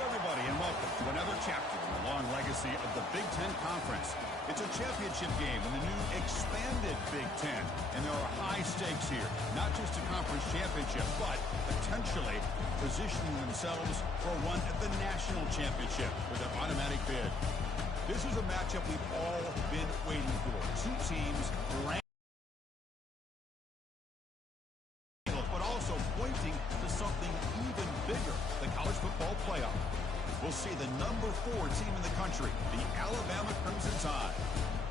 everybody, and welcome to another chapter in the long legacy of the Big Ten Conference. It's a championship game in the new expanded Big Ten, and there are high stakes here. Not just a conference championship, but potentially positioning themselves for one at the national championship with an automatic bid. This is a matchup we've all been waiting for. Two teams ranked, but also pointing to something even bigger, the college football playoff. We'll see the number 4 team in the country, the Alabama Crimson Tide,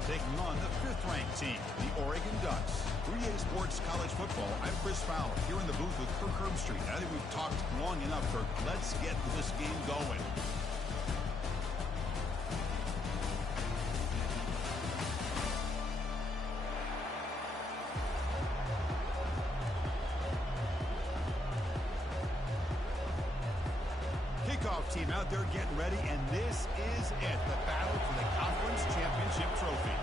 taking on the 5th-ranked team, the Oregon Ducks. 3A Sports College Football, I'm Chris Fowler, here in the booth with Kirk Herbstreit. I think we've talked long enough, Kirk. Let's get this game going. Kickoff team out there getting ready, and this is it, the battle for the conference championship trophy.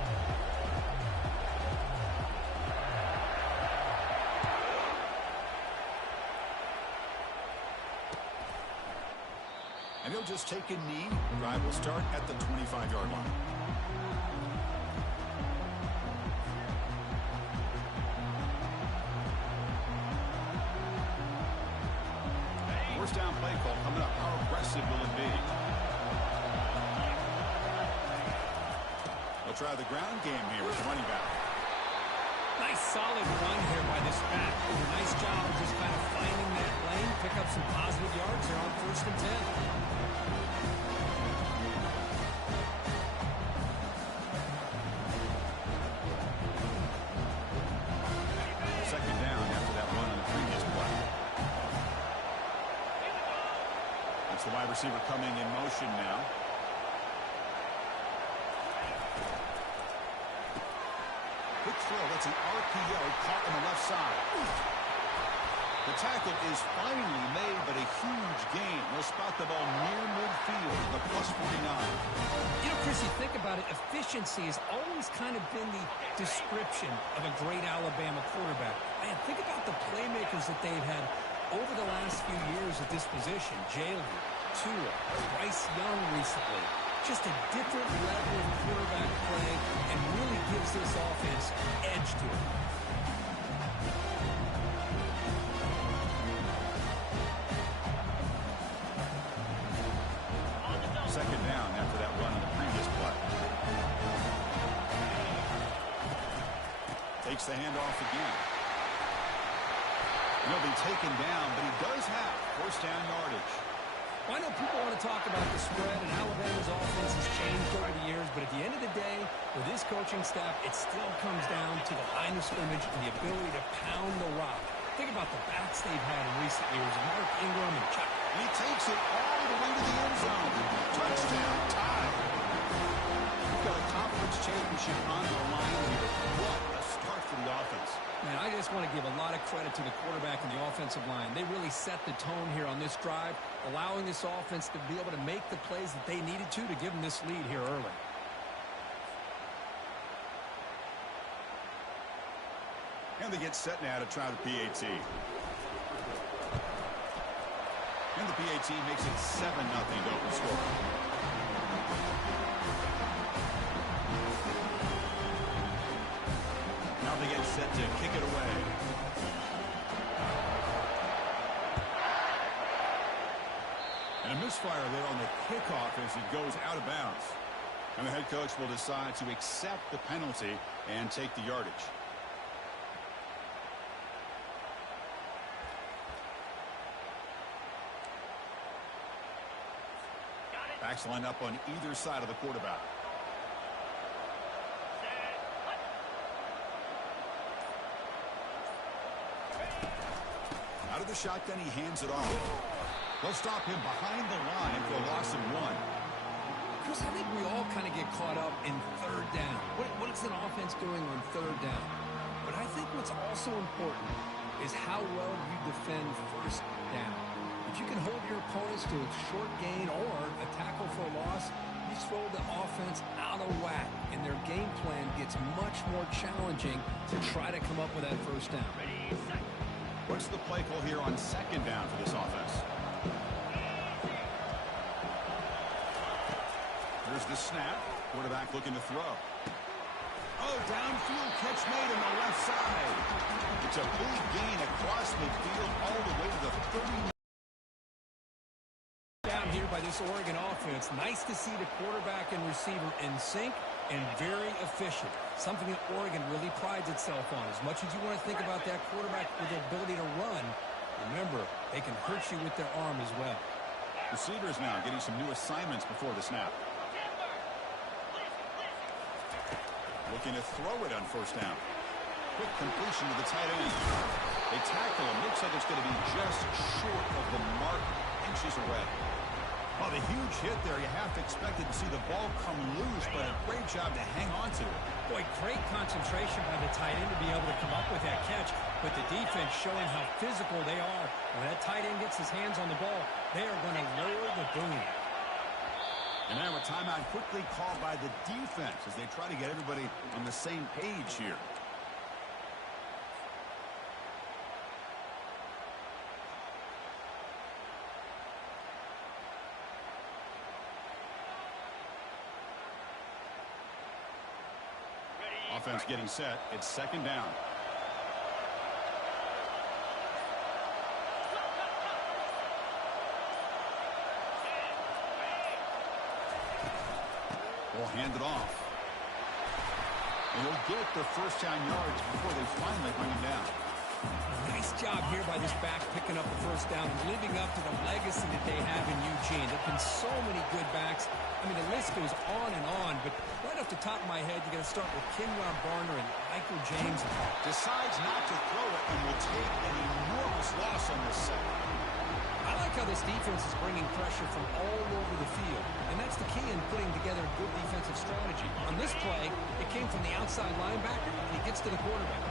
And he'll just take a knee. Drive will start at the 25-yard line. First down play call coming up. How aggressive will it be? They'll try the ground game here with the running back. Nice solid run here by this back. Nice job of just kind of finding that lane, pick up some positive yards here on 1st and 10. Second down after that run on the previous play. That's the wide receiver coming in motion now. Quick throw. That's an RPO caught on the left side. The tackle is finally made, but a huge gain. They'll spot the ball near midfield, the +49. You know, Chris, you think about it, efficiency has always kind of been the description of a great Alabama quarterback. Man, think about the playmakers that they've had over the last few years at this position. Jalen, Tua, Bryce Young recently. Just a different level of quarterback play and really gives this offense edge to it. Second down after that run on the previous play. Takes the handoff again. He'll be taken down, but he does have first down yardage. Well, I know people want to talk about the spread, and Alabama's offense has changed over the years, but at the end of the day, with this coaching staff, it still comes down to the line of scrimmage and the ability to pound the rock. Think about the backs they've had in recent years, Mark Ingram and Chuck. And he takes it all the way to the end zone. Touchdown, tie. We've got a conference championship on the line here. What a start for the offense. Man, I just want to give a lot of credit to the quarterback and the offensive line. They really set the tone here on this drive, allowing this offense to be able to make the plays that they needed to give them this lead here early. And they get set now to try the PAT. And the PAT makes it 7-0 to open score. Now they get set to kick it away. And a misfire there on the kickoff as it goes out of bounds. And the head coach will decide to accept the penalty and take the yardage. Backs line up on either side of the quarterback. Out of the shotgun, he hands it off. They'll stop him behind the line for a loss of 1. Chris, I think we all kind of get caught up in third down. What is an offense doing on third down? But I think what's also important is how well you defend first down. If you can hold your opponents to a short gain or a tackle for a loss, you throw the offense out of whack, and their game plan gets much more challenging to try to come up with that first down. What's the play call here on second down for this offense? Here's the snap. Quarterback looking to throw. Oh, downfield catch made on the left side. It's a big gain across midfield all the way to the 30. Down here by this Oregon offense. Nice to see the quarterback and receiver in sync and very efficient. Something that Oregon really prides itself on. As much as you want to think about that quarterback with the ability to run, remember, they can hurt you with their arm as well. Receivers now getting some new assignments before the snap. Looking to throw it on first down. Quick completion to the tight end. They tackle him. Looks like it's going to be just short of the mark. Inches away. Oh, the huge hit there. You have to expect it to see the ball come loose, but a great job to hang on to it. Boy, great concentration by the tight end to be able to come up with that catch, but the defense showing how physical they are. When that tight end gets his hands on the ball, they are going to lower the boom. And now a timeout quickly called by the defense as they try to get everybody on the same page here. Offense getting set. It's second down. We'll hand it off. And he'll get the first down yards before they finally bring him down. Nice job here by this back picking up the first down, living up to the legacy that they have in Eugene. There have been so many good backs. I mean, the list goes on and on, but right off the top of my head, you got to start with Kenjon Barner and Michael James. Decides not to throw it and will take an enormous loss on this set. I like how this defense is bringing pressure from all over the field, and that's the key in putting together a good defensive strategy. On this play, it came from the outside linebacker, and he gets to the quarterback.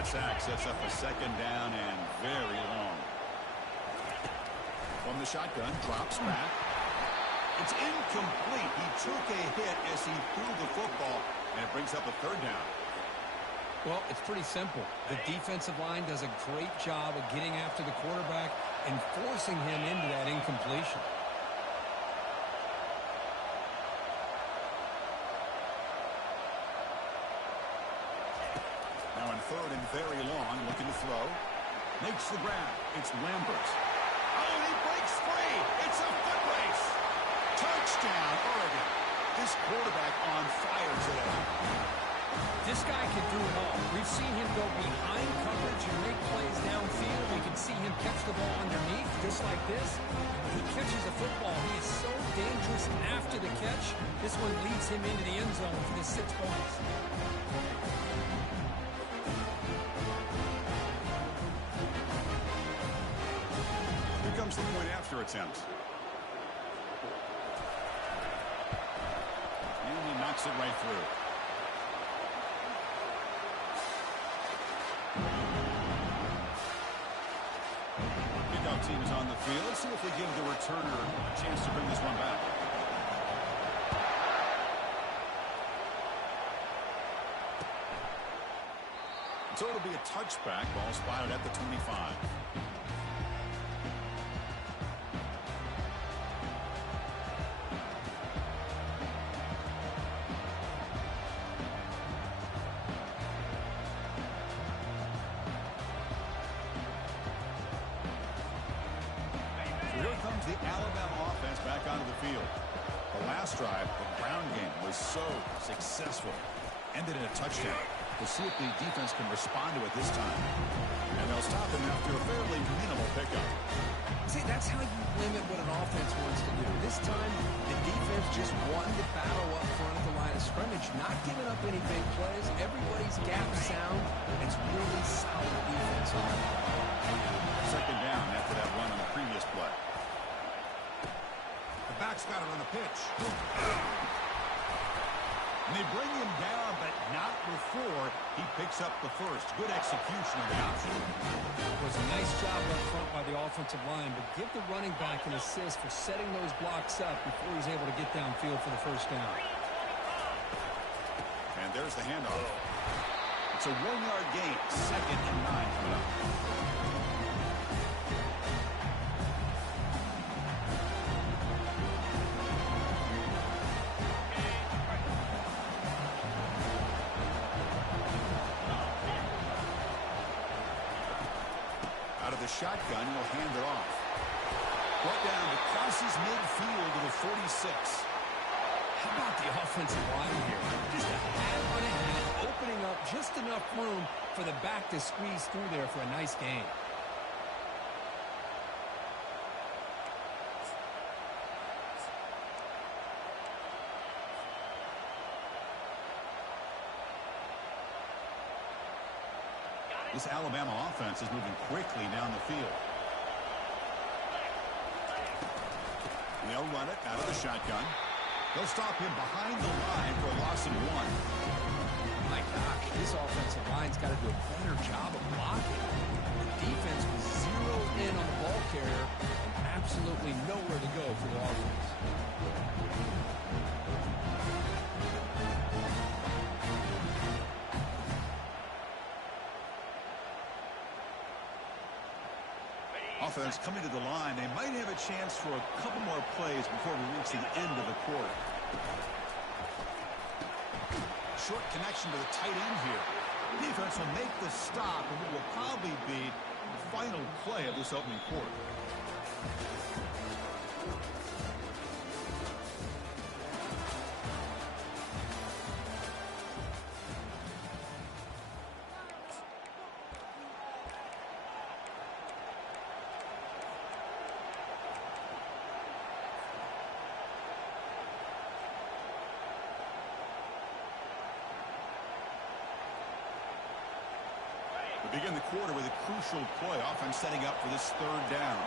That sack sets up a second down and very long. From the shotgun, drops back. It's incomplete. He took a hit as he threw the football, and it brings up a third down. Well, it's pretty simple. The defensive line does a great job of getting after the quarterback and forcing him into that incompletion. Now in third and very long, looking to throw. Makes the grab. It's Lambert. Oh, and he breaks free. It's a foot race. Touchdown, Oregon. This quarterback on fire today. This guy can do it all. We've seen him go behind coverage and make plays downfield. We can see him catch the ball underneath, just like this. When he catches a football, he is so dangerous after the catch. This one leads him into the end zone for the 6 points. Here comes the point after attempt. And he knocks it right through. Kickoff team is on the field. Let's see if they give the returner a chance to bring this one back. So it'll be a touchback. Ball spotted at the 25. The Alabama offense back onto the field. The last drive, the ground game, was so successful. Ended in a touchdown. We'll see if the defense can respond to it this time. And they'll stop him after a fairly minimal pickup. See, that's how you limit what an offense wants to do. This time, the defense just won the battle up front at the line of scrimmage, not giving up any big plays. Everybody's gap sound. It's really solid defense. Second down after that run on the previous play. Back's got it on the pitch. And they bring him down, but not before he picks up the first. Good execution of the option. It was a nice job up front by the offensive line, but give the running back an assist for setting those blocks up before he's able to get downfield for the first down. And there's the handoff. It's a 1-yard gain. Second and 9 coming up. the shotgun. He'll hand it off. Brought down to crosses midfield to the 46. How about the offensive line here? Just a hat on a hat, opening up just enough room for the back to squeeze through there for a nice gain. This Alabama offense is moving quickly down the field. They'll run it out of the shotgun. They'll stop him behind the line for a loss of 1. My gosh, this offensive line's got to do a better job of blocking. The defense was zeroed in on the ball carrier and absolutely nowhere to go for the offense. Offense coming to the line. They might have a chance for a couple more plays before we reach the end of the quarter. Short connection to the tight end here. Defense will make the stop, and it will probably be the final play of this opening quarter. We begin the quarter with a crucial play. Offense setting up for this 3rd down.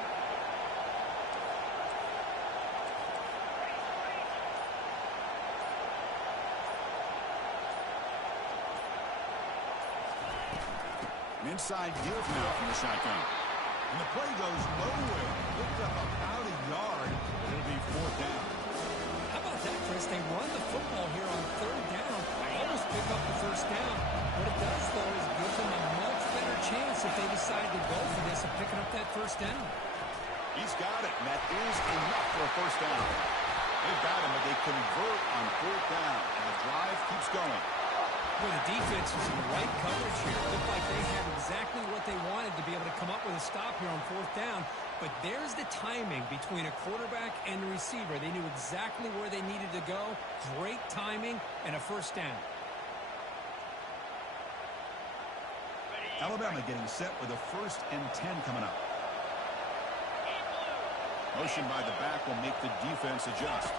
An inside give now from the shotgun. And the play goes nowhere. Picked up about a yard, but it'll be 4th down. How about that, Chris? They run the football here on 3rd down. Almost pick up the 1st down. What it does, though, is give them a much better chance if they decide to go for this of picking up that 1st down. He's got it, and that is enough for a 1st down. They've got him, but they convert on 4th down, and the drive keeps going. Well, the defense was in the right coverage here. It looked like they had exactly what they wanted to be able to come up with a stop here on 4th down. But there's the timing between a quarterback and the receiver. They knew exactly where they needed to go. Great timing and a 1st down. Alabama getting set with a 1st and 10 coming up. Motion by the back will make the defense adjust.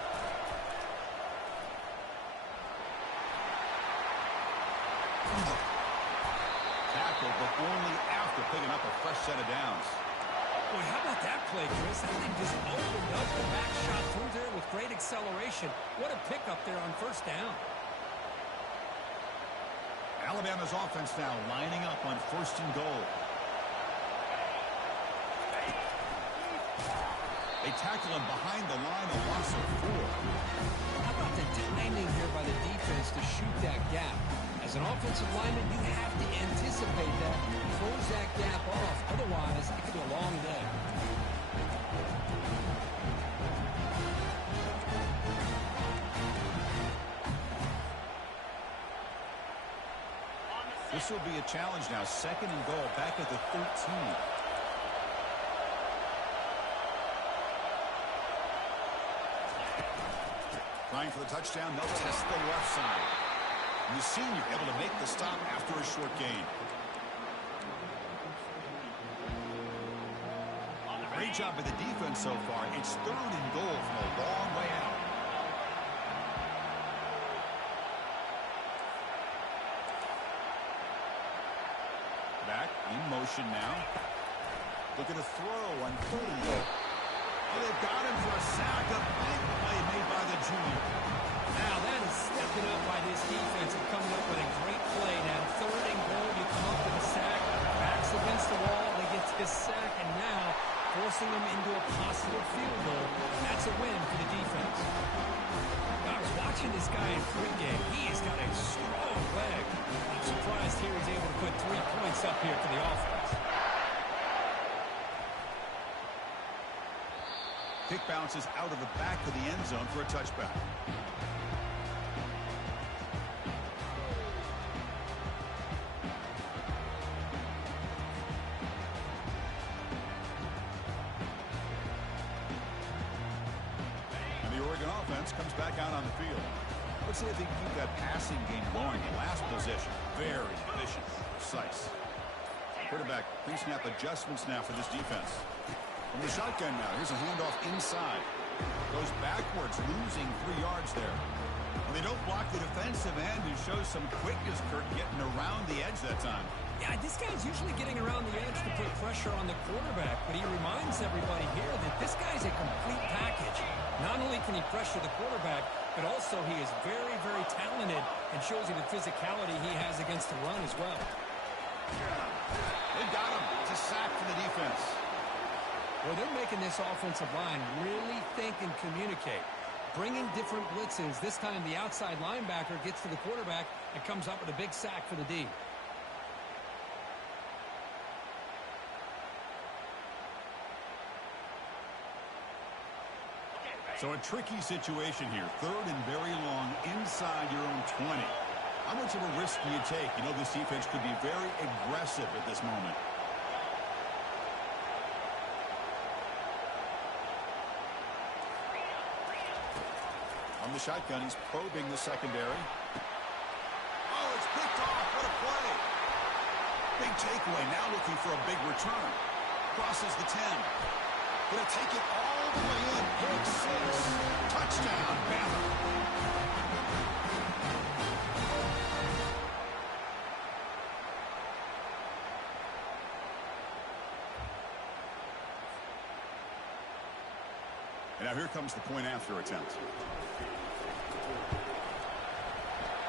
Tackled, but only after picking up a fresh set of downs. Boy, how about that play, Chris? That thing just opened up. The back shot through there with great acceleration. What a pickup there on 1st down. Alabama's offense now lining up on 1st and goal. They tackle him behind the line, a loss of 4. How about the timing here by the defense to shoot that gap? As an offensive lineman, you have to anticipate that, close that gap off. Otherwise, it could be a long day. This will be a challenge now. 2nd and goal, back at the 13. Trying for the touchdown, they'll test the left side. And the senior able to make the stop after a short gain. Great job by the defense so far. It's 3rd and goal from a long way out. Back in motion now. Looking to throw on 30. Oh, they've got him for a sack. A big play made by the junior. Now that is stepping up by this defense and coming up with a great play. Now 3rd and goal, you come up with a sack. Backs against the wall. They get this sack, and now forcing them into a possible field goal. That's a win for the defense. I was watching this guy in pregame. He has got a strong leg. I'm surprised here he's able to put 3 points up here for the offense. Kick bounces out of the back of the end zone for a touchback. would say they keep that passing game going. The last possession, very efficient, precise. Quarterback pre-snap adjustments now for this defense. From the shotgun now, here's a handoff inside. Goes backwards, losing 3 yards there. Well, they don't block the defensive end and shows some quickness, Kurt, getting around the edge that time. Yeah, this guy's usually getting around the edge to put pressure on the quarterback, but he reminds everybody here that this guy's a complete package. Not only can he pressure the quarterback, but also he is very, very talented and shows you the physicality he has against the run as well. They got him. It's a sack for the defense. Well, they're making this offensive line really think and communicate. Bringing different blitzes. This time the outside linebacker gets to the quarterback and comes up with a big sack for the D. So a tricky situation here. 3rd and very long inside your own 20. How much of a risk do you take? You know, this defense could be very aggressive at this moment. On the shotgun, he's probing the secondary. Oh, it's picked off. What a play. Big takeaway. Now looking for a big return. Crosses the 10. Going to take it all the way in. Pick 6. Touchdown, Bama. And now here comes the point after attempt.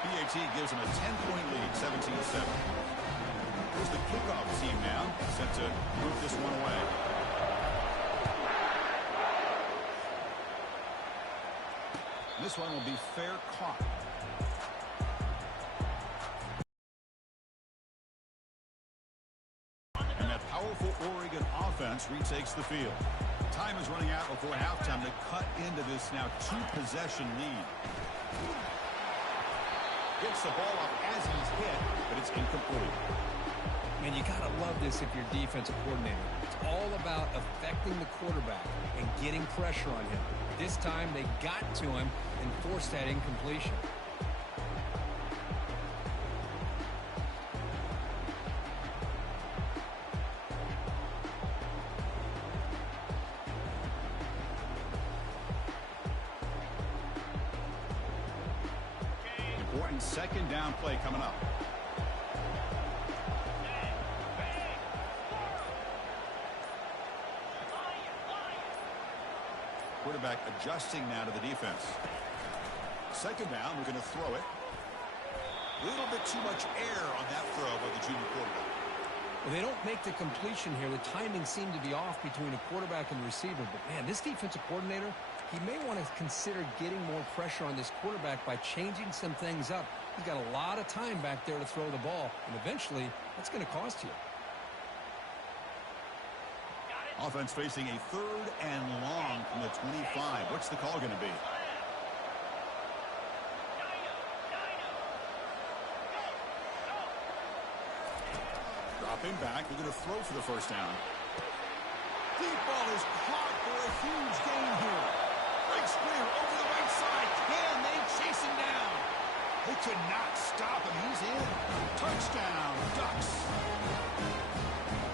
PAT gives them a 10-point lead, 17-7. Here's the kickoff team now, set to move this one away. This one will be fair caught. And that powerful Oregon offense retakes the field. Time is running out before halftime to cut into this now 2-possession lead. Gets the ball up as he's hit, but it's incomplete. Man, you got to love this if you're defensive coordinator. It's all about affecting the quarterback and getting pressure on him. This time they got to him and forced that incompletion. Important 2nd down play coming up. Quarterback adjusting now to the defense. 2nd down, we're going to throw it. A little bit too much air on that throw by the junior quarterback. Well, they don't make the completion here. The timing seemed to be off between a quarterback and the receiver. But, man, this defensive coordinator, he may want to consider getting more pressure on this quarterback by changing some things up. He's got a lot of time back there to throw the ball, and eventually that's going to cost you. Offense facing a 3rd and long from the 25. What's the call going to be? Dropping back. They're going to throw for the 1st down. Deep ball is caught for a huge gain here. Breaks clear over the right side. Can they chase him down? They could not stop him. He's in. Touchdown, Ducks.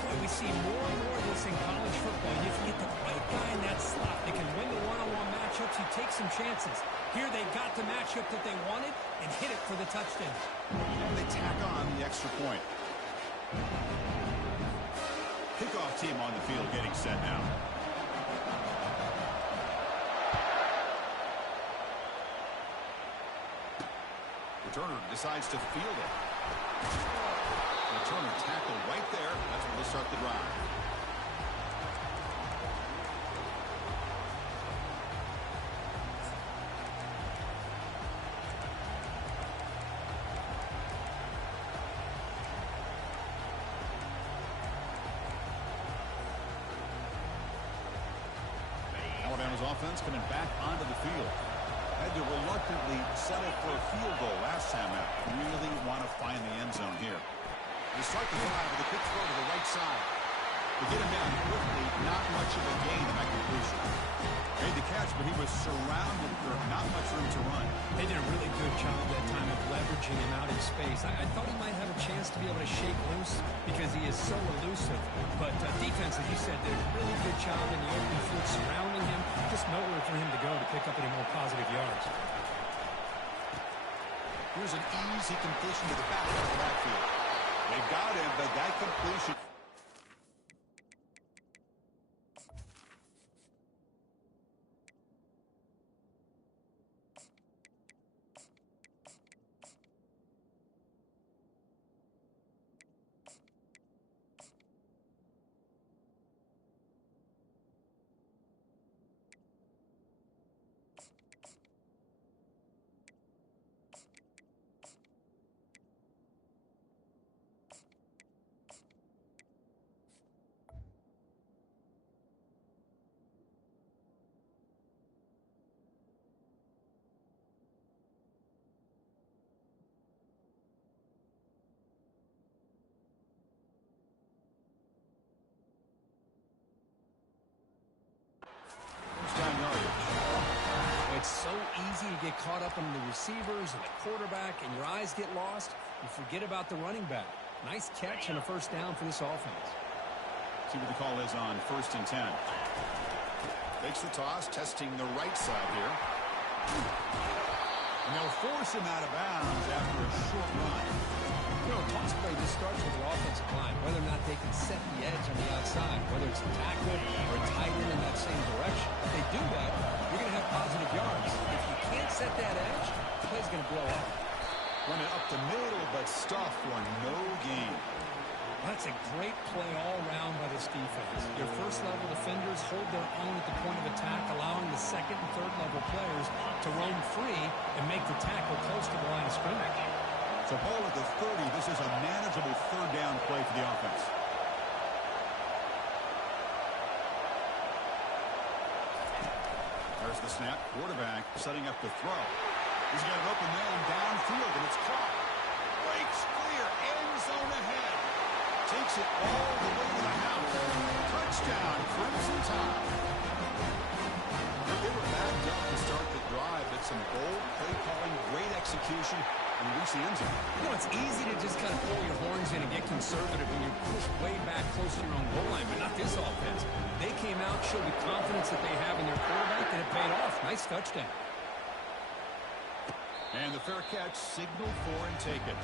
Boy, we see more and more of this in college football. You have to get the right guy in that slot. They can win the one-on-one matchups. You take some chances. Here they got the matchup that they wanted and hit it for the touchdown. And they tack on the extra point. Kickoff team on the field getting set now. Returner decides to field it. Returner tackled right there. That's where they start the drive. Alabama's offense coming back onto the field. Had to reluctantly settle for a field goal last time out. Really want to find the end zone here. They start the drive with a quick throw to the right side. To get him down quickly, not much of a gain in that completion. Made the catch, but he was surrounded for not much room to run. They did a really good job that time of leveraging him out in space. I thought he might have a chance to be able to shake loose because he is so elusive. But defense, as you said, did a really good job in the open field surrounding him. Just nowhere for him to go to pick up any more positive yards. Here's an easy completion to the back of the backfield. They got him, but that completion... It's so easy to get caught up on the receivers and the quarterback, and your eyes get lost. You forget about the running back. Nice catch and a first down for this offense. See what the call is on 1st and 10. Takes the toss, testing the right side here. And they'll force him out of bounds after a short run. You know, toss play just starts with the offensive line, whether or not they can set the edge on the outside, whether it's a tackle or a tight end in that same direction. If they do that, you're going to have positive yards. If you can't set that edge, the play's going to blow up. Running up the middle, but stuff for no gain. That's a great play all around by this defense. Your first-level defenders hold their own at the point of attack, allowing the second and third-level players to roam free and make the tackle close to the line of scrimmage. So ball at the 30. This is a manageable third down play for the offense. There's the snap. Quarterback setting up the throw. He's got an open man downfield, and it's caught. Breaks clear. End zone ahead. Takes it all the way to the house. Touchdown, Crimson Tide. They were backed up to start the drive, but some bold play calling, great execution, and reach the end zone. You know, it's easy to just kind of pull your horns in and get conservative when you're pushed way back close to your own goal line, but not this offense. They came out, showed the confidence that they have in their quarterback, and it paid off. Nice touchdown. And the fair catch signaled for and taken.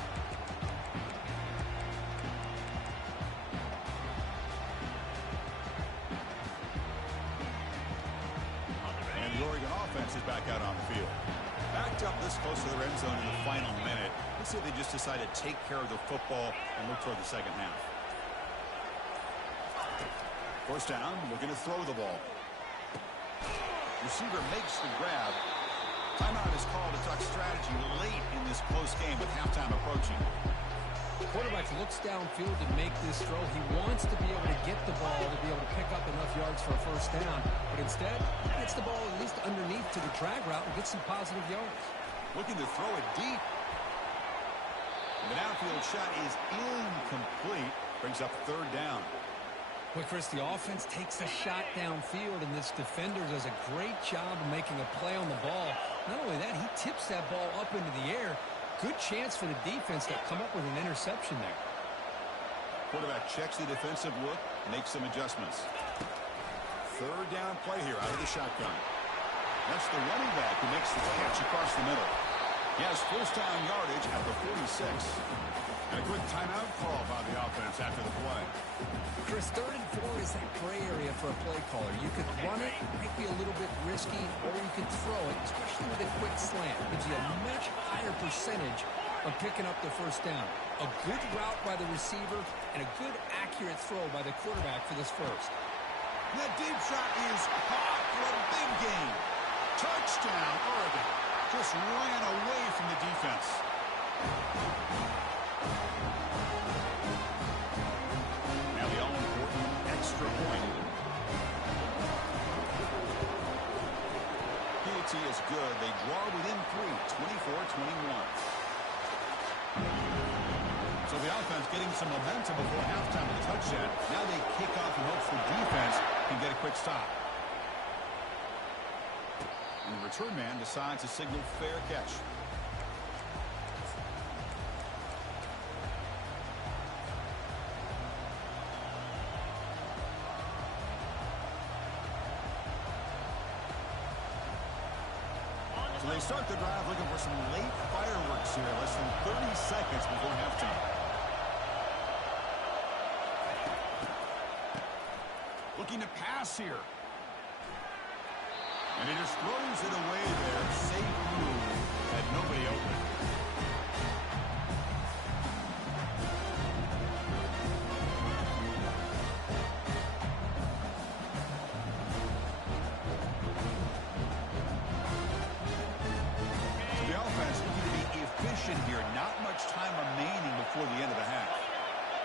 And the Oregon offense is back out on the field. Backed up this close to their end zone in the final minute. Let's say they just decide to take care of the football and look toward the second half. First down, looking to throw the ball. Receiver makes the grab. Timeout is called to talk strategy late in this close game with halftime approaching. The quarterback looks downfield to make this throw. He wants to be able to get the ball to be able to pick up enough yards for a first down. But instead, he gets the ball at least underneath to the drag route and gets some positive yards. Looking to throw it deep. The downfield shot is incomplete. Brings up third down. Well, Chris, the offense takes a shot downfield, and this defender does a great job of making a play on the ball. Not only that, he tips that ball up into the air. Good chance for the defense to come up with an interception there. Quarterback checks the defensive look, makes some adjustments. Third down play here out of the shotgun. That's the running back who makes the catch across the middle. He has first down yardage at the 46. And a quick timeout call by the offense after the play. Chris, 3rd and 4 is that gray area for a play caller. You could run it, it might be a little bit risky, or you could throw it, especially with a quick slant. It gives you a much higher percentage of picking up the first down. A good route by the receiver and a good accurate throw by the quarterback for this first. And that deep shot is caught for a big gain. Touchdown, Oregon. Just ran away from the defense. Now the all-important extra point. PAT is good. They draw within 3, 24-21. So the offense getting some momentum before halftime with a touchdown. Now they kick off in hopes the defense can get a quick stop. And the return man decides to signal fair catch. So they start the drive looking for some late fireworks here. Less than 30 seconds before halftime. Looking to pass here. And he just throws it away there. Safe move. Had nobody open. So the offense looking to be efficient here. Not much time remaining before the end of the half.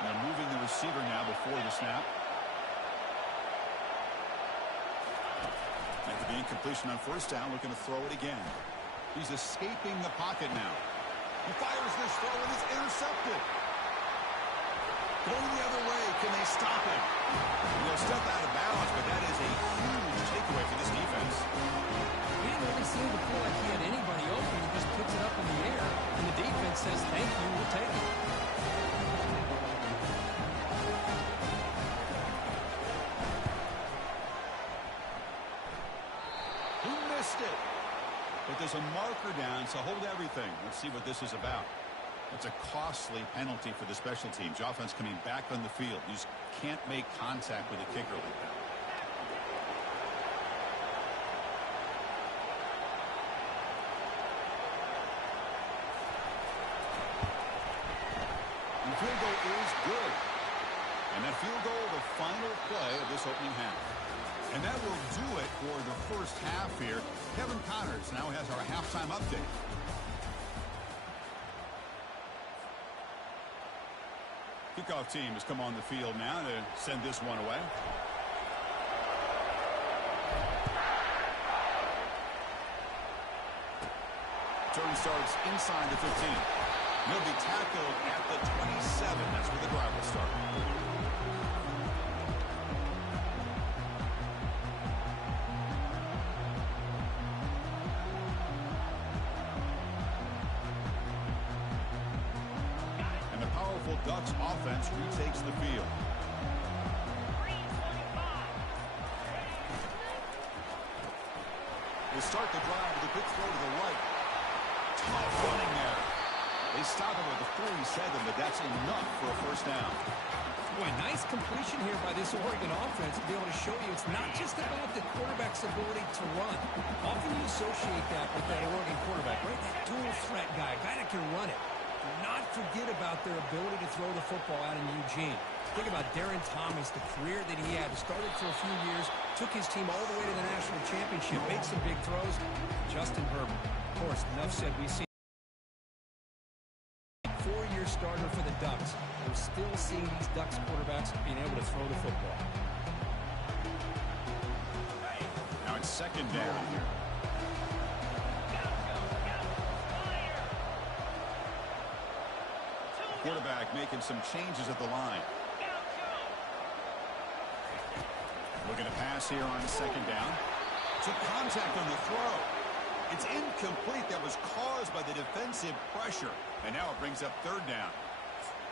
And they're moving the receiver now before the snap. After the incompletion on first down, looking to throw it again. He's escaping the pocket now. He fires this throw and it's intercepted. Going the other way, can they stop him? He'll step out of bounds, but that is a huge takeaway for this defense. He didn't really seem to feel like he had anybody open. He just puts it up in the air, and the defense says, thank you, we'll take it. But there's a marker down, so hold everything. Let's see what this is about. It's a costly penalty for the special teams. Offense coming back on the field. You just can't make contact with a kicker like that. And the field goal is good. And that field goal, the final play of this opening half. And that will do it for the first half here. Kevin Connors now has our halftime update. Kickoff team has come on the field now to send this one away. Turn starts inside the 15. He'll be tackled at the 27. That's where the drive will start. Ducks offense retakes the field. They start the drive with a quick throw to the right. Tough running there. They stop him at the 47, but that's enough for a first down. Boy, nice completion here by this Oregon offense to be able to show you it's not just about the quarterback's ability to run. Often you associate that with that Oregon quarterback, right? That dual threat guy, a guy that can run it. Do not forget about their ability to throw the football out in Eugene. Think about Darren Thomas, the career that he had. Started for a few years, took his team all the way to the national championship, made some big throws. Justin Herbert, of course, enough said. We see four-year starter for the Ducks. We're still seeing these Ducks quarterbacks being able to throw the football. Now it's second down here. Quarterback making some changes at the line. Looking to pass here on second down. Took contact on the throw. It's incomplete. That was caused by the defensive pressure. And now it brings up third down.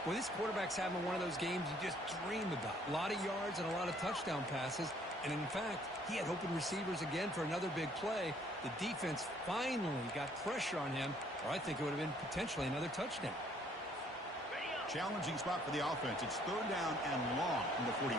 Well, this quarterback's having one of those games you just dream about. A lot of yards and a lot of touchdown passes. And in fact, he had open receivers again for another big play. The defense finally got pressure on him, or I think it would have been potentially another touchdown. Challenging spot for the offense. It's third down and long from the 45.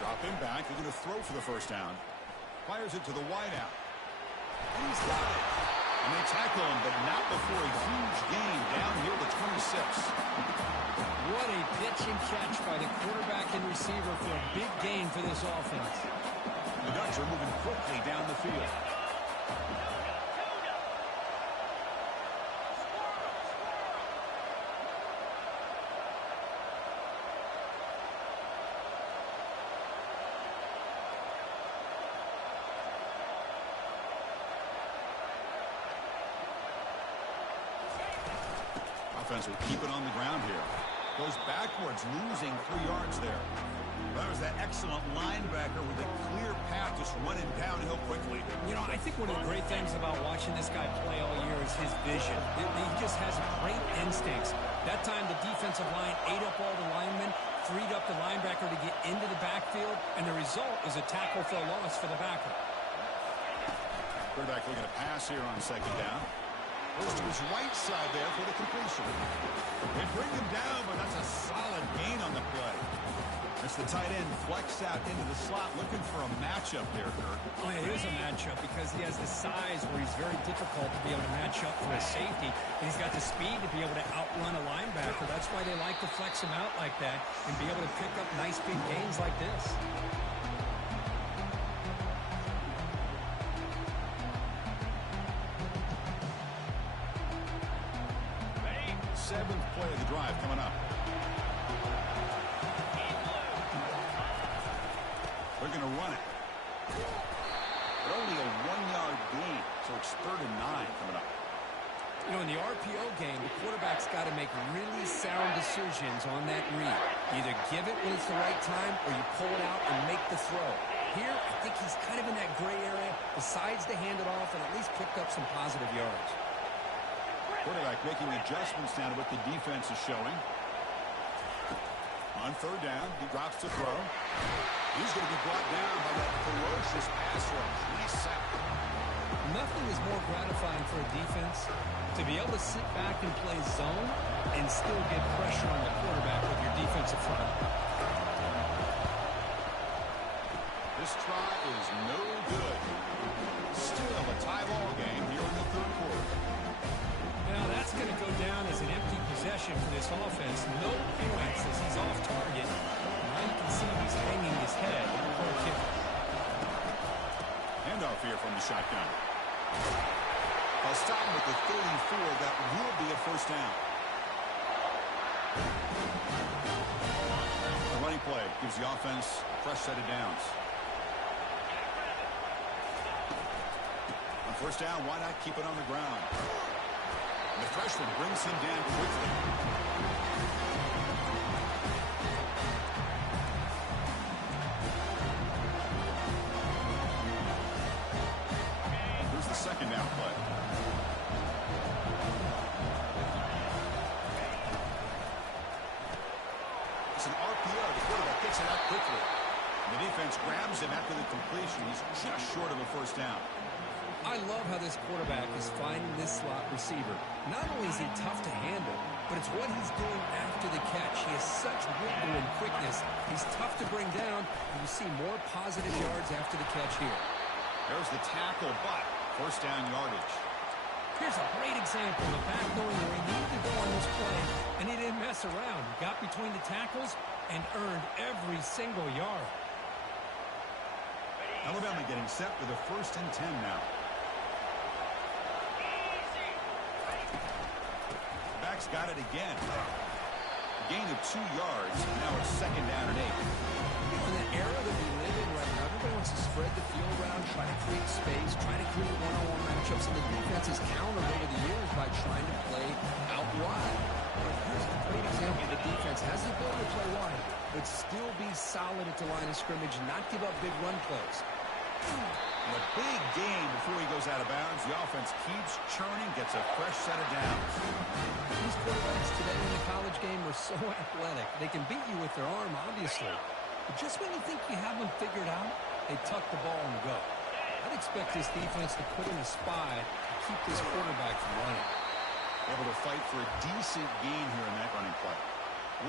Drop him back. They're going to throw for the first down. Fires it to the wideout. And he's got it. And they tackle him, but not before a huge gain down here to 26. What a pitch and catch by the quarterback and receiver for a big gain for this offense. The Ducks are moving quickly down the field. defense will keep it on the ground here. Goes backwards, losing 3 yards there. That was that excellent linebacker with a clear path just running downhill quickly. You know, I think one of the great things about watching this guy play all year is his vision. He just has great instincts. That time the defensive line ate up all the linemen, freed up the linebacker to get into the backfield, and the result is a tackle for a loss for the backer. Quarterback looking to pass here on second down. Goes to his right side there for the completion. They bring him down, but that's a solid gain on the play. It's the tight end flexed out into the slot, looking for a matchup there, Kurt. Oh, yeah, it is a matchup because he has the size where he's very difficult to be able to match up for a safety. And he's got the speed to be able to outrun a linebacker. That's why they like to flex him out like that and be able to pick up nice big gains like this. Seventh play of the drive coming up. They're going to run it. But only a 1-yard gain, so it's 3rd and 9 coming up. You know, in the RPO game, the quarterback's got to make really sound decisions on that read. Either give it when it's the right time or you pull it out and make the throw. Here, I think he's kind of in that gray area, decides to hand it off and at least picked up some positive yards. Quarterback making adjustments now to what the defense is showing. On 3rd down, he drops to throw. He's going to be brought down by that ferocious pass rush. Nice sack. Nothing is more gratifying for a defense to be able to sit back and play zone and still get pressure on the quarterback with your defensive front. This try is no good. Still a tie ball game here in the 3rd quarter. Now that's going to go down as an empty possession for this offense. No points as he's off target. Now you can see he's hanging his head for a kick. Handoff here from the shotgun. I'll stop him with the 34. That will be a 1st down. The running play gives the offense a fresh set of downs. On 1st down, why not keep it on the ground? And the freshman brings him down quickly. Here's the 2nd down play. It's an RPO. The quarterback gets it out quickly. The defense grabs him after the completion. He's just short of a 1st down. I love how this quarterback is finding this slot receiver. Not only is he tough to handle, but it's what he's doing after the catch. He has such wiggle and quickness. He's tough to bring down, and you see more positive yards after the catch here. There's the tackle, but 1st down yardage. Here's a great example of back knowing where he needed to go on this play, and he didn't mess around. He got between the tackles and earned every single yard. Alabama getting set for the 1st and 10 now. Back's got it again. A gain of 2 yards. Now it's 2nd down and 8. In the era that we live in right now, everybody wants to spread the field around, try to create space, try to create one-on-one matchups, and the defense has countered over the years by trying to play out wide. But here's a great example. The defense has the ability to play wide, but still be solid at the line of scrimmage and not give up big run plays. And a big gain before he goes out of bounds. The offense keeps churning, gets a fresh set of downs. These quarterbacks today in the college game are so athletic. They can beat you with their arm, obviously. But just when you think you have them figured out, they tuck the ball and go. I'd expect this defense to put in a spy to keep this quarterback from running. Able to fight for a decent gain here in that running play.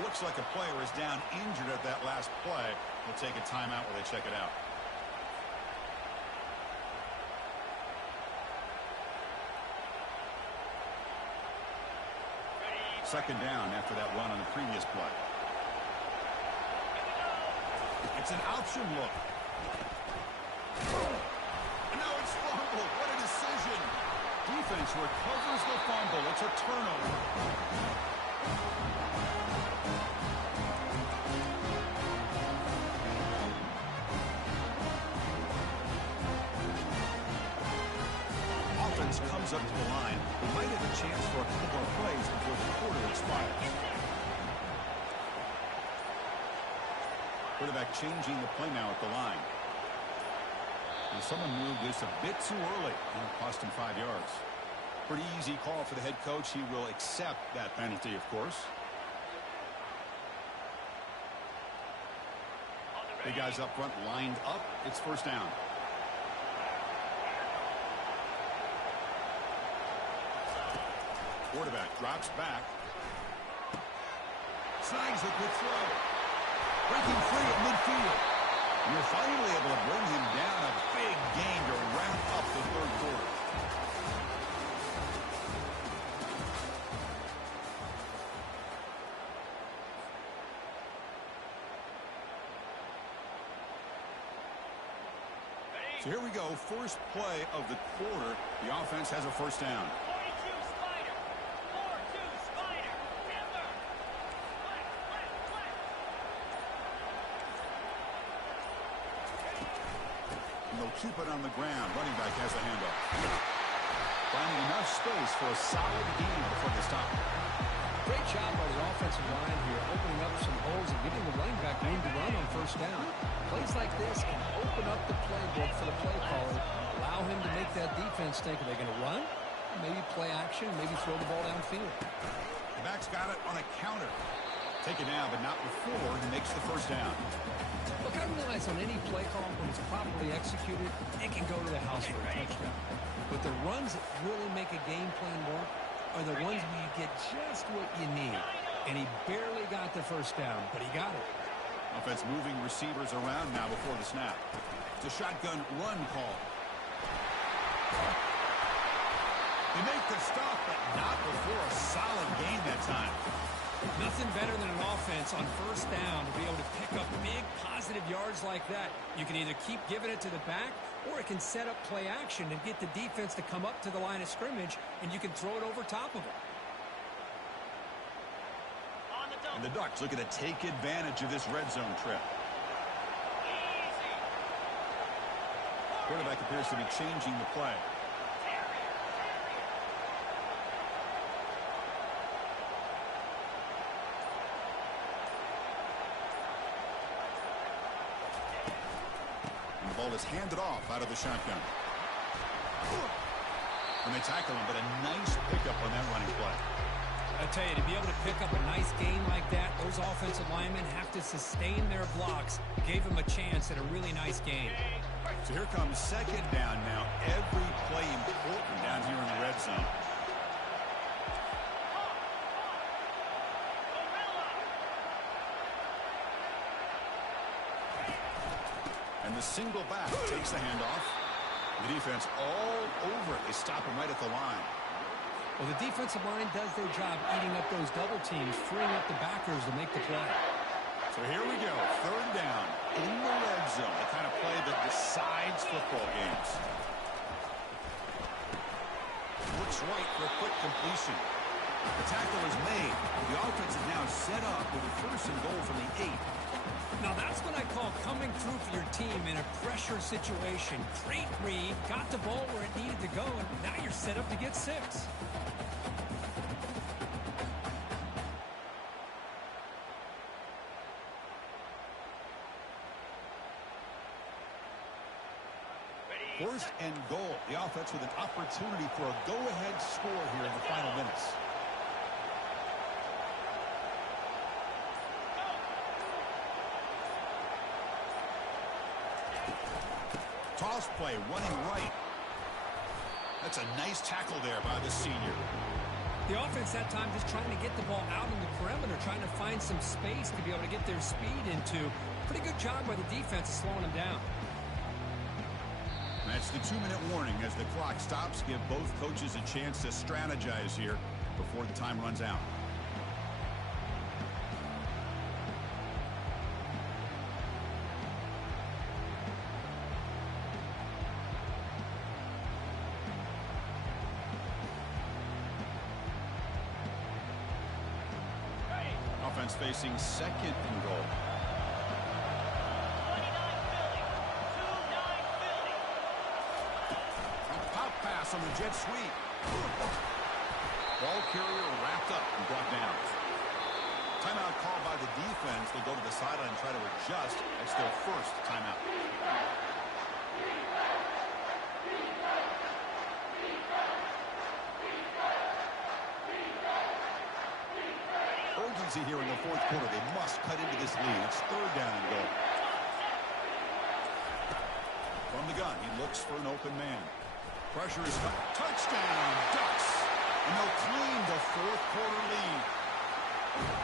Looks like a player is down injured at that last play. We'll take a timeout while they check it out. Second down after that run on the previous play. It's an option look. And now it's fumbled. What a decision. Defense recovers the fumble. It's a turnover. Offense offense comes up to the line, they might have a chance for a couple more plays before the quarter expires. Quarterback changing the play now at the line. And someone moved this a bit too early, and it cost him 5 yards. Pretty easy call for the head coach. He will accept that penalty, of course. The guys up front lined up. It's first down. Quarterback drops back. Snags a quick throw. Breaking free at midfield. And you're finally able to bring him down. A big gain to wrap up the third quarter. So here we go. First play of the quarter. The offense has a first down. They'll keep it on the ground. Running back has a handoff. Finding enough space for a solid gain before they stop. Great job by the offensive line here, opening up some holes and giving the running back room to run on first down. Plays like this can open up the playbook for the play caller, allow him to make that defense think, are they going to run? Maybe play action, maybe throw the ball downfield. The back's got it on a counter. Take it now, but not before he makes the first down. Look, I realize on any play call, when it's properly executed, it can go to the house for a touchdown. But the runs that really make a game plan work are the ones where you get just what you need. And he barely got the first down, but he got it. Offense moving receivers around now before the snap. It's a shotgun run call. They make the stop, but not before a solid gain that time. Nothing better than an offense on first down to be able to pick up big positive yards like that. You can either keep giving it to the back, or it can set up play action and get the defense to come up to the line of scrimmage, and you can throw it over top of it. And the Ducks looking to take advantage of this red zone trip. Quarterback appears to be changing the play. And the ball is handed off out of the shotgun. And they tackle him, but a nice pickup on that running play. I tell you, to be able to pick up a nice gain like that, those offensive linemen have to sustain their blocks. Gave him a chance at a really nice game. So here comes second down now. Every play important down here in the red zone. And the single back takes the handoff. The defense all over it. They stop him right at the line. Well, the defensive line does their job eating up those double teams, freeing up the backers to make the play. So here we go. Third down in the red zone. The kind of play that decides football games. Looks right for a quick completion. The tackle is made. The offense is now set up with a first and goal from the 8. Now that's what I call coming through for your team in a pressure situation. Great read, got the ball where it needed to go, and now you're set up to get 6. First and goal. The offense with an opportunity for a go-ahead score here in the final minutes. Toss play, running right. That's a nice tackle there by the senior. The offense that time just trying to get the ball out in the perimeter, trying to find some space to be able to get their speed into. Pretty good job by the defense slowing them down. That's the 2-minute warning as the clock stops. Give both coaches a chance to strategize here before the time runs out. Offense facing second and goal. on the jet sweep. Ball carrier wrapped up and brought down. Timeout called by the defense. They go to the sideline and try to adjust. That's their first timeout. Urgency here in the fourth quarter. They must cut into this lead. It's third down and goal. From the gun, he looks for an open man. Pressure is cut. Touchdown, Ducks. And they'll claim the fourth quarter lead.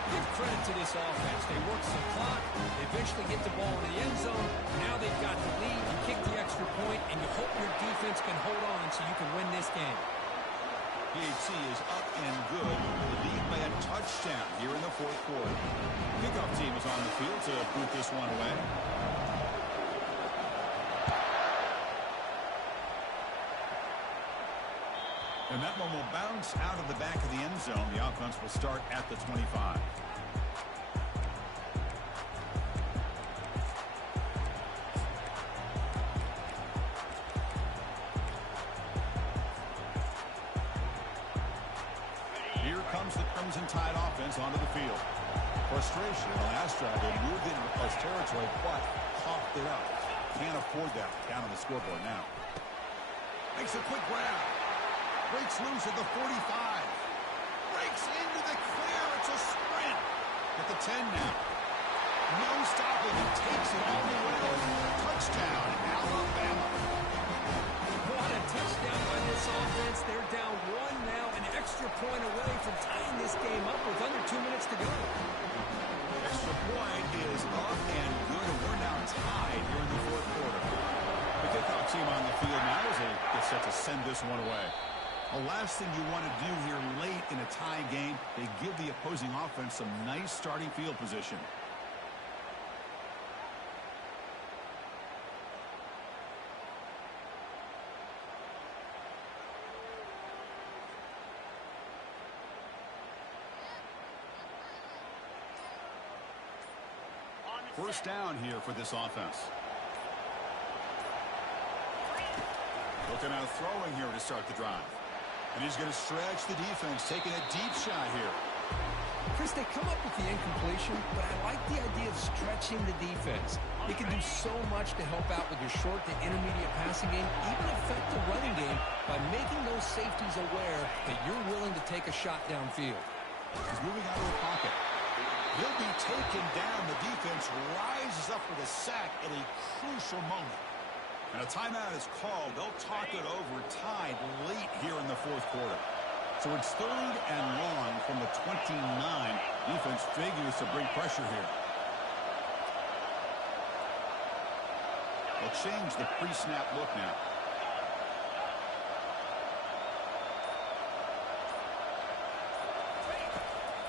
Give credit to this offense. They work some clock. They eventually get the ball in the end zone. Now they've got the lead. You kick the extra point, and you hope your defense can hold on so you can win this game. PHC is up and good. The lead by a touchdown here in the fourth quarter. Kickoff team is on the field to boot this one away. And that one will bounce out of the back of the end zone. The offense will start at the 25. Here comes the Crimson Tide offense onto the field. Frustration in the last drive. They moved into close territory, but coughed it up. Can't afford that down on the scoreboard now. Makes a quick grab. Breaks loose at the 45. Breaks into the clear. It's a sprint. At the 10 now. No stopping. He takes it all the way. Touchdown, Alabama. What a touchdown by this offense. They're down one now, an extra point away from tying this game up with under 2 minutes to go. Extra point is up and good, and we're now tied here in the fourth quarter. The kickoff team on the field now as they get set to send this one away. The last thing you want to do here late in a tie game, they give the opposing offense some nice starting field position. First down here for this offense. Looking out throwing here to start the drive. And he's going to stretch the defense, taking a deep shot here. Chris, they come up with the incompletion, but I like the idea of stretching the defense. It can do so much to help out with your short to intermediate passing game, even affect the running game by making those safeties aware that you're willing to take a shot downfield. He's moving out of the pocket. He'll be taken down. The defense rises up for the sack at a crucial moment. And a timeout is called. They'll talk it over, tied late here in the fourth quarter. So it's third and long from the 29. Defense figures to bring pressure here. They'll change the pre-snap look now.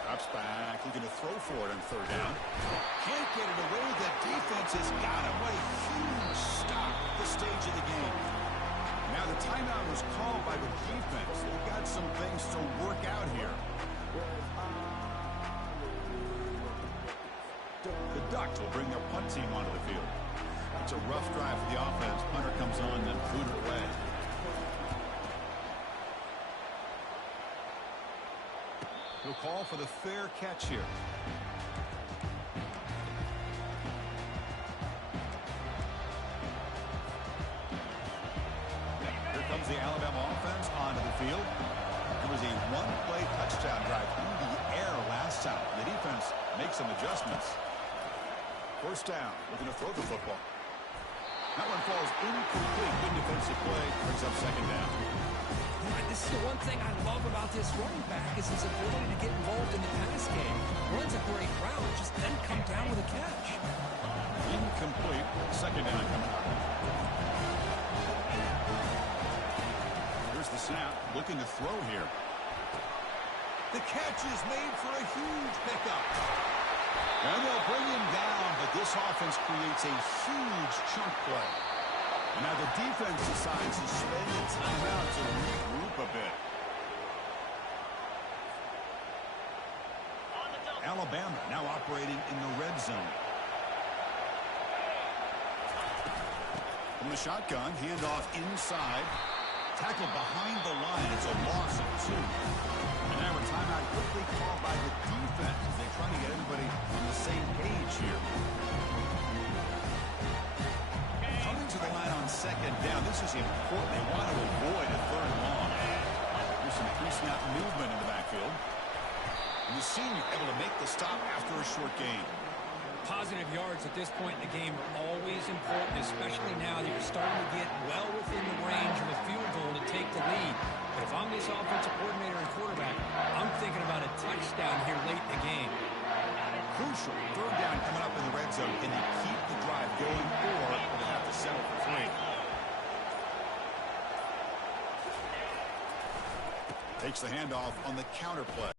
Drops back, looking to throw for it on third down. Can't get it away. The defense has got him. What a huge stop at this stage of the game. Now the timeout was called by the defense. They've got some things to work out here. The Ducks will bring their punt team onto the field. It's a rough drive for the offense. Punter comes on and booted away. He'll call for the fair catch here. Here comes the Alabama offense onto the field. It was a one-play touchdown drive through the air last time. The defense makes some adjustments. First down, looking to throw the football. That one falls incomplete. Good defensive play, brings up second down. This is the one thing I love about this running back is his ability to get involved in the pass game. Runs a great route, just then come down with a catch. Incomplete. Second down coming up. Here's the snap. Looking to throw here. The catch is made for a huge pickup. And they'll bring him down, but this offense creates a huge chunk play. And now the defense decides to spend the timeout to regroup a bit. Alabama now operating in the red zone. From the shotgun, handoff inside. Tackled behind the line. It's a loss of 2. And now a timeout quickly called by the defense as they try to get everybody on the same page here. Coming to the line on second down. This is important. They want to avoid a third and long. There's some pre-snap movement in the backfield. And the senior able to make the stop after a short gain. Positive yards at this point in the game are always important, especially now that you're starting to get well within the range of a field goal to take the lead. But if I'm this offensive coordinator and quarterback, I'm thinking about a touchdown here late in the game. Crucial. Third down coming up in the red zone. Can they keep the drive going, or will they have to settle for 3? Takes the handoff on the counter play.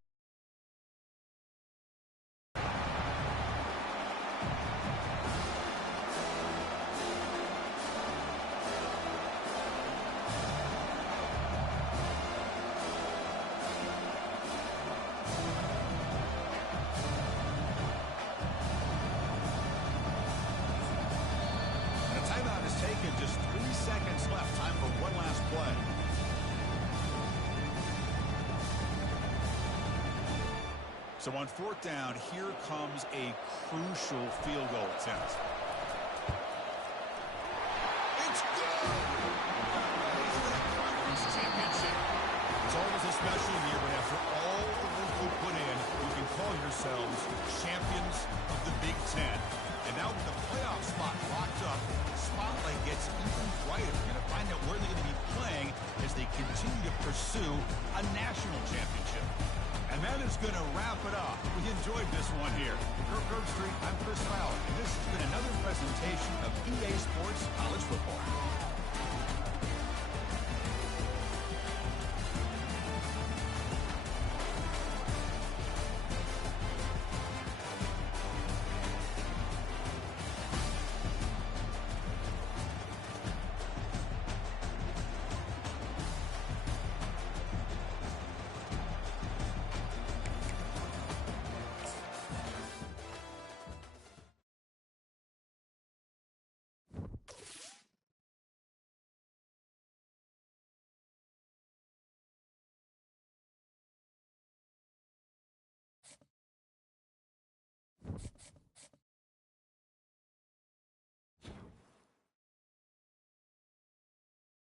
Just 3 seconds left. Time for one last play. So on 4th down, here comes a crucial field goal attempt. It's good! Championship. It's always a special year, but after all the work you put in, you can call yourselves champions of the Big Ten. And now with the playoff spot locked up, the spotlight gets even brighter. You're going to find out where they're going to be playing as they continue to pursue a national championship. And that is going to wrap it up. We enjoyed this one here. For Kirk Herbstreit, I'm Chris Fowler, and this has been another presentation of EA Sports College Football.